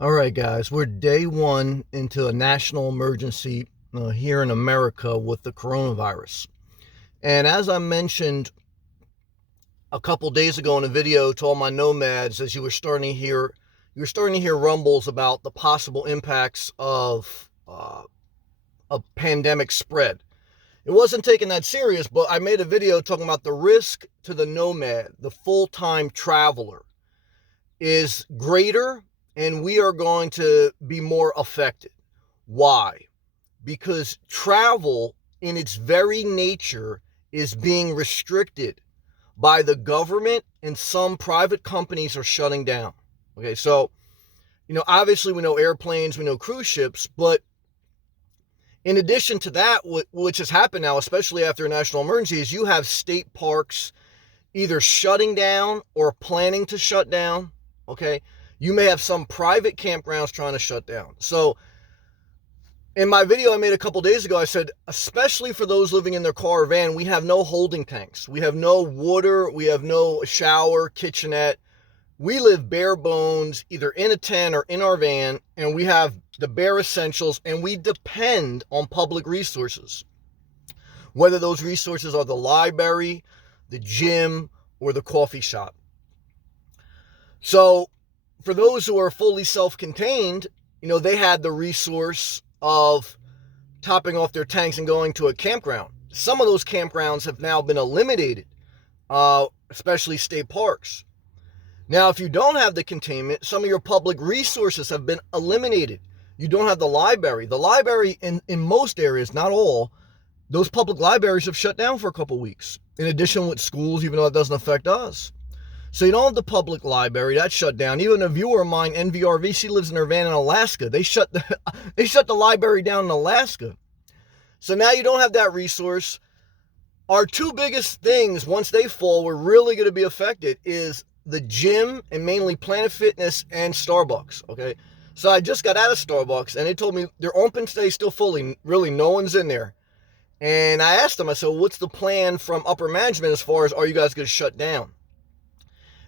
All right, guys, we're day one into a national emergency here in America with the coronavirus. And as I mentioned a couple days ago in a video to all my nomads, as you were starting to hear rumbles about the possible impacts of a pandemic spread. It wasn't taken that serious, but I made a video talking about the risk to the nomad, the full-time traveler, is greater, and we are going to be more affected. Why? Because travel in its very nature is being restricted by the government, and some private companies are shutting down. Okay, so, obviously we know airplanes, we know cruise ships, but in addition to that, which has happened now, especially after a national emergency, is you have state parks either shutting down or planning to shut down. Okay, you may have some private campgrounds trying to shut down. So in my video I made a couple days ago, I said, especially for those living in their car or van, we have no holding tanks. We have no water. We have no shower, kitchenette. We live bare bones, either in a tent or in our van, and we have the bare essentials, and we depend on public resources, whether those resources are the library, the gym, or the coffee shop. So for those who are fully self-contained, they had the resource of topping off their tanks and going to a campground. Some of those campgrounds have now been eliminated, especially state parks. Now, if you don't have the containment, some of your public resources have been eliminated. You don't have the library. The library in most areas, not all, those public libraries have shut down for a couple weeks. In addition with schools, even though it doesn't affect us. So you don't have the public library, that's shut down. Even a viewer of mine, NVRV, she lives in her van in Alaska. They shut the library down in Alaska. So now you don't have that resource. Our two biggest things, once they fall, we're really going to be affected, is the gym, and mainly Planet Fitness and Starbucks. Okay, so I just got out of Starbucks and they told me their open stay is still fully, really no one's in there. And I asked them, I said, what's the plan from upper management as far as, are you guys going to shut down?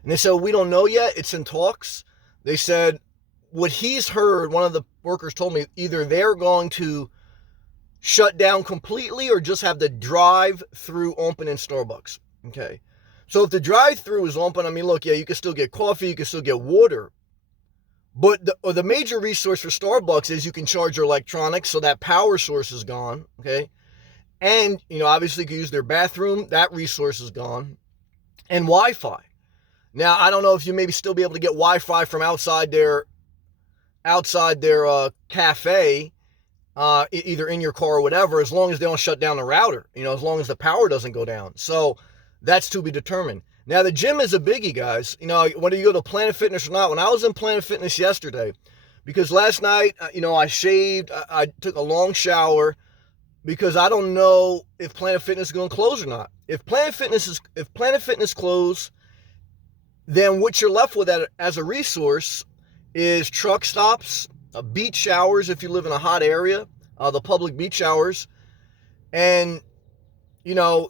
And they said, we don't know yet, it's in talks. They said what he's heard, one of the workers told me, either they're going to shut down completely or just have the drive-through open in Starbucks. Okay, so if the drive-through is open, I mean, look, yeah, you can still get coffee, you can still get water. But the major resource for Starbucks is you can charge your electronics, so that power source is gone, okay? And, obviously you can use their bathroom, that resource is gone. And Wi-Fi. Now, I don't know if you maybe still be able to get Wi-Fi from outside their cafe, either in your car or whatever, as long as they don't shut down the router, as long as the power doesn't go down. So that's to be determined. Now, the gym is a biggie, guys. Whether you go to Planet Fitness or not, when I was in Planet Fitness yesterday, because last night, I shaved, I took a long shower, because I don't know if Planet Fitness is going to close or not. If Planet Fitness close, then what you're left with as a resource is truck stops, beach showers if you live in a hot area, the public beach showers, and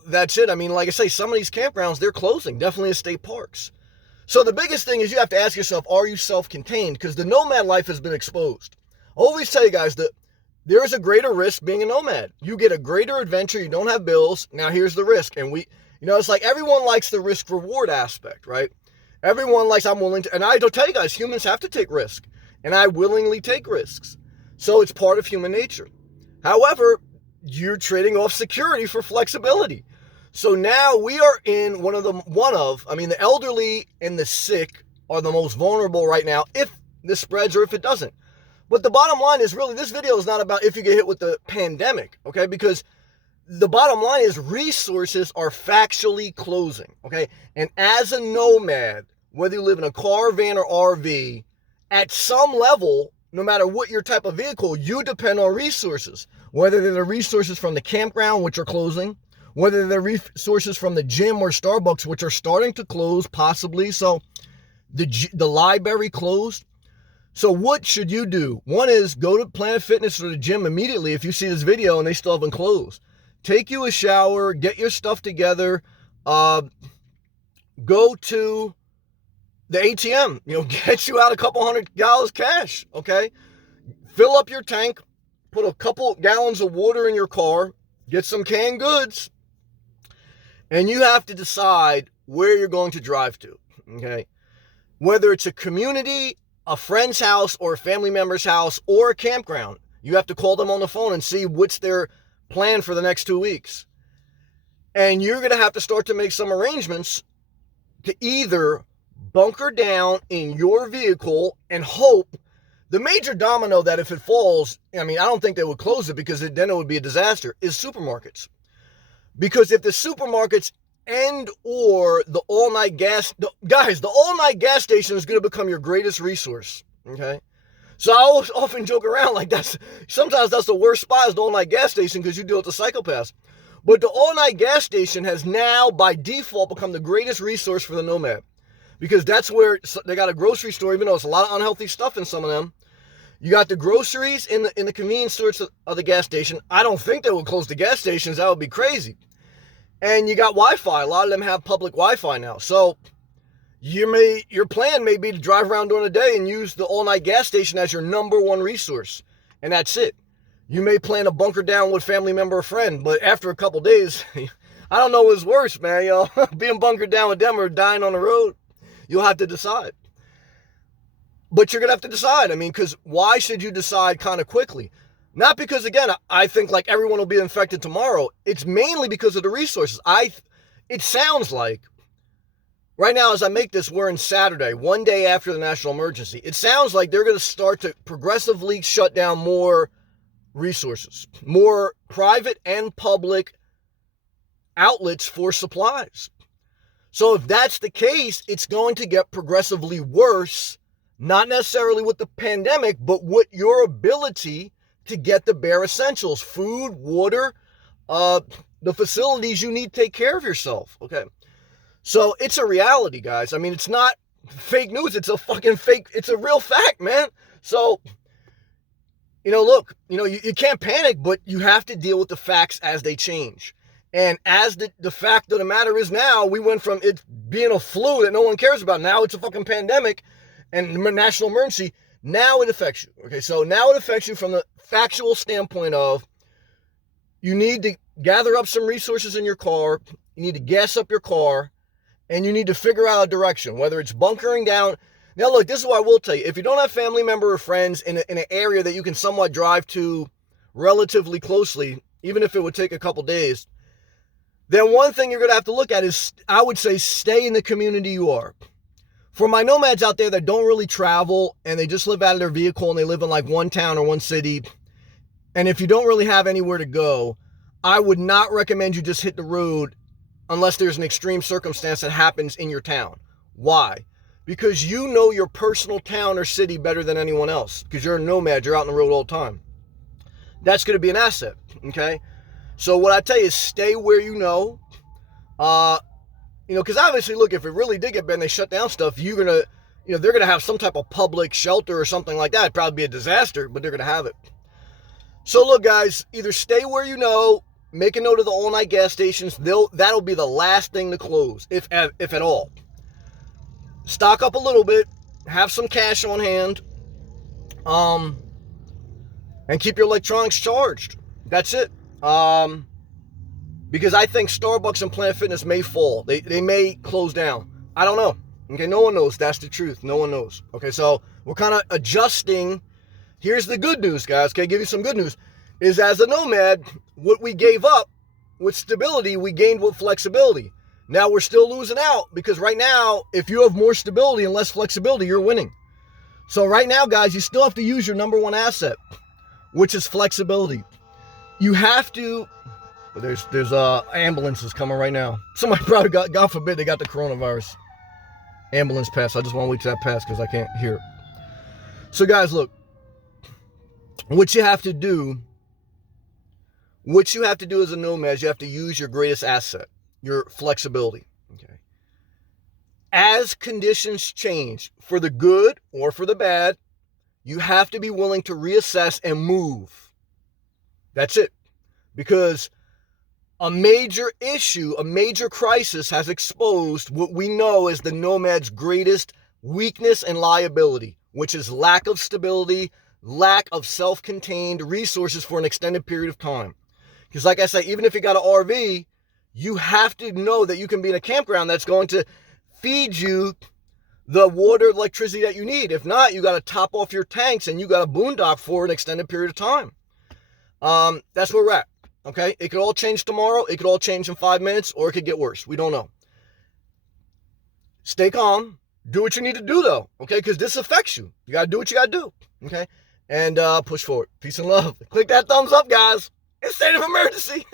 that's it. I mean, like I say, some of these campgrounds, they're closing, definitely at state parks. So the biggest thing is you have to ask yourself, are you self-contained? Because the nomad life has been exposed. I always tell you guys that there is a greater risk being a nomad. You get a greater adventure, you don't have bills. Now here's the risk. And it's like everyone likes the risk reward aspect, right? Everyone likes, I'm willing to, and I don't tell you guys, humans have to take risk. And I willingly take risks. So it's part of human nature. However, you're trading off security for flexibility. So now we are in the elderly and the sick are the most vulnerable right now if this spreads or if it doesn't. But the bottom line is, really, this video is not about if you get hit with the pandemic, okay? Because the bottom line is resources are factually closing, okay? And as a nomad, whether you live in a car, van, or RV, at some level, no matter what your type of vehicle, you depend on resources. Whether they're the resources from the campground, which are closing, whether they're resources from the gym or Starbucks, which are starting to close, possibly. So the library closed. So what should you do? One is go to Planet Fitness or the gym immediately if you see this video and they still haven't closed. Take you a shower, get your stuff together, go to the ATM, get you out a couple $100 cash, okay? Fill up your tank, put a couple gallons of water in your car, get some canned goods, and you have to decide where you're going to drive to, okay? Whether it's a community, a friend's house, or a family member's house, or a campground, you have to call them on the phone and see what's their plan for the next 2 weeks. And you're going to have to start to make some arrangements to either bunker down in your vehicle and hope. The major domino that if it falls, I don't think they would close it because then it would be a disaster, is supermarkets. Because if the supermarkets and or the all-night gas, guys, the all-night gas station is going to become your greatest resource, okay? So I often joke around like sometimes that's the worst spot is the all-night gas station because you deal with the psychopaths. But the all-night gas station has now, by default, become the greatest resource for the Nomad. Because that's where they got a grocery store, even though it's a lot of unhealthy stuff in some of them. You got the groceries in the convenience stores of the gas station. I don't think they would close the gas stations. That would be crazy. And you got Wi-Fi. A lot of them have public Wi-Fi now. So your plan may be to drive around during the day and use the all-night gas station as your number one resource. And that's it. You may plan to bunker down with family member or friend, but after a couple days, I don't know what's worse, man. Being bunkered down with them or dying on the road. You'll have to decide. But you're going to have to decide. Because why should you decide kind of quickly? Not because, again, I think like everyone will be infected tomorrow. It's mainly because of the resources. It sounds like, right now as I make this, we're in Saturday, one day after the national emergency. It sounds like they're going to start to progressively shut down more resources, more private and public outlets for supplies. So if that's the case, it's going to get progressively worse, not necessarily with the pandemic, but with your ability to get the bare essentials, food, water, the facilities you need to take care of yourself, okay? So it's a reality, guys. It's not fake news. It's a fucking fake, it's a real fact, man. So, look, you can't panic, but you have to deal with the facts as they change. And as the fact of the matter is now, we went from it being a flu that no one cares about. Now it's a fucking pandemic and national emergency. Now it affects you. Okay, so now it affects you from the factual standpoint of you need to gather up some resources in your car. You need to gas up your car. And you need to figure out a direction, whether it's bunkering down. Now, look, this is what I will tell you. If you don't have family member or friends in an area that you can somewhat drive to relatively closely, even if it would take a couple days, then one thing you're going to have to look at is, I would say, stay in the community you are. For my nomads out there that don't really travel and they just live out of their vehicle and they live in like one town or one city, and if you don't really have anywhere to go, I would not recommend you just hit the road unless there's an extreme circumstance that happens in your town. Why? Because you know your personal town or city better than anyone else. Because you're a nomad, you're out on the road all the time. That's going to be an asset, okay? So what I tell you is stay where you know. Because obviously, look, if it really did get bad and they shut down stuff, they're going to have some type of public shelter or something like that. It'd probably be a disaster, but they're going to have it. So look, guys, either stay where you know, make a note of the all-night gas stations. That'll be the last thing to close, if at all. Stock up a little bit, have some cash on hand, and keep your electronics charged. That's it. Because I think Starbucks and Planet Fitness may fall. They may close down. I don't know. Okay, no one knows. That's the truth. No one knows. Okay, so we're kind of adjusting. Here's the good news, guys. Okay, give you some good news. Is as a nomad, what we gave up with stability, we gained with flexibility. Now we're still losing out because right now, if you have more stability and less flexibility, you're winning. So right now, guys, you still have to use your number one asset, which is flexibility. You have to. There's ambulances coming right now. Somebody probably got, God forbid, they got the coronavirus. Ambulance pass. I just want to wait till that pass because I can't hear it. So guys, look. What you have to do as a nomad is you have to use your greatest asset, your flexibility. Okay. As conditions change, for the good or for the bad, you have to be willing to reassess and move. That's it. Because a major issue, a major crisis has exposed what we know as the nomad's greatest weakness and liability, which is lack of stability, lack of self-contained resources for an extended period of time. Because like I say, even if you got an RV, you have to know that you can be in a campground that's going to feed you the water, electricity that you need. If not, you got to top off your tanks and you got to boondock for an extended period of time. That's where we're at. Okay, it could all change tomorrow. It could all change in 5 minutes, or it could get worse. We don't know. Stay calm. Do what you need to do, though. Okay, because this affects you. You gotta do what you gotta do. Okay, and push forward. Peace and love. Click that thumbs up, guys. It's state of emergency.